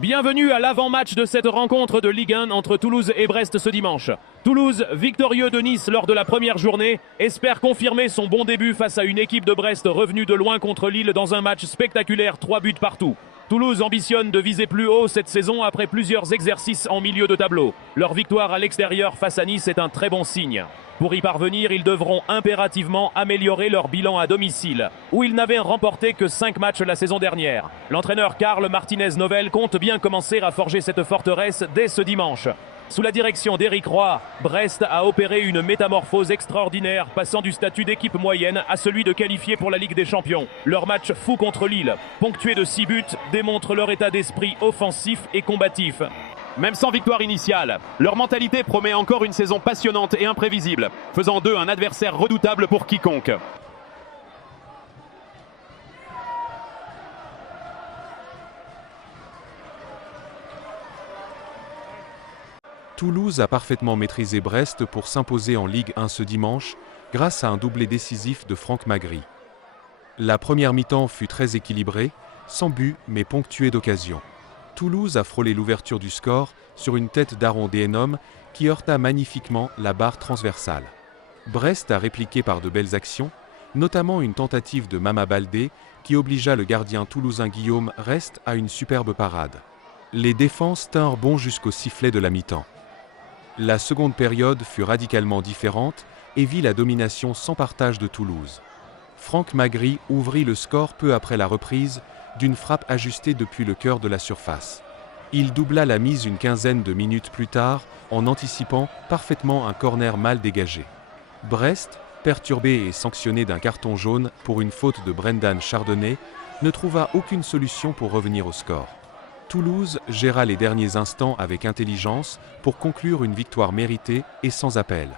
Bienvenue à l'avant-match de cette rencontre de Ligue 1 entre Toulouse et Brest ce dimanche. Toulouse, victorieux de Nice lors de la première journée, espère confirmer son bon début face à une équipe de Brest revenue de loin contre Lille dans un match spectaculaire, 3 buts partout. Toulouse ambitionne de viser plus haut cette saison après plusieurs exercices en milieu de tableau. Leur victoire à l'extérieur face à Nice est un très bon signe. Pour y parvenir, ils devront impérativement améliorer leur bilan à domicile, où ils n'avaient remporté que 5 matchs la saison dernière. L'entraîneur Karl Martinez-Novel compte bien commencer à forger cette forteresse dès ce dimanche. Sous la direction d'Éric Roy, Brest a opéré une métamorphose extraordinaire, passant du statut d'équipe moyenne à celui de qualifié pour la Ligue des Champions. Leur match fou contre Lille, ponctué de 6 buts, démontre leur état d'esprit offensif et combatif. Même sans victoire initiale, leur mentalité promet encore une saison passionnante et imprévisible, faisant d'eux un adversaire redoutable pour quiconque. Toulouse a parfaitement maîtrisé Brest pour s'imposer en Ligue 1 ce dimanche, grâce à un doublé décisif de Franck Magri. La première mi-temps fut très équilibrée, sans but mais ponctuée d'occasions. Toulouse a frôlé l'ouverture du score sur une tête d'Aaron Dienom qui heurta magnifiquement la barre transversale. Brest a répliqué par de belles actions, notamment une tentative de Mama Baldé qui obligea le gardien toulousain Guillaume Rest à une superbe parade. Les défenses tinrent bon jusqu'au sifflet de la mi-temps. La seconde période fut radicalement différente et vit la domination sans partage de Toulouse. Franck Magri ouvrit le score peu après la reprise d'une frappe ajustée depuis le cœur de la surface. Il doubla la mise une quinzaine de minutes plus tard en anticipant parfaitement un corner mal dégagé. Brest, perturbé et sanctionné d'un carton jaune pour une faute de Brendan Chardonnay, ne trouva aucune solution pour revenir au score. Toulouse géra les derniers instants avec intelligence pour conclure une victoire méritée et sans appel.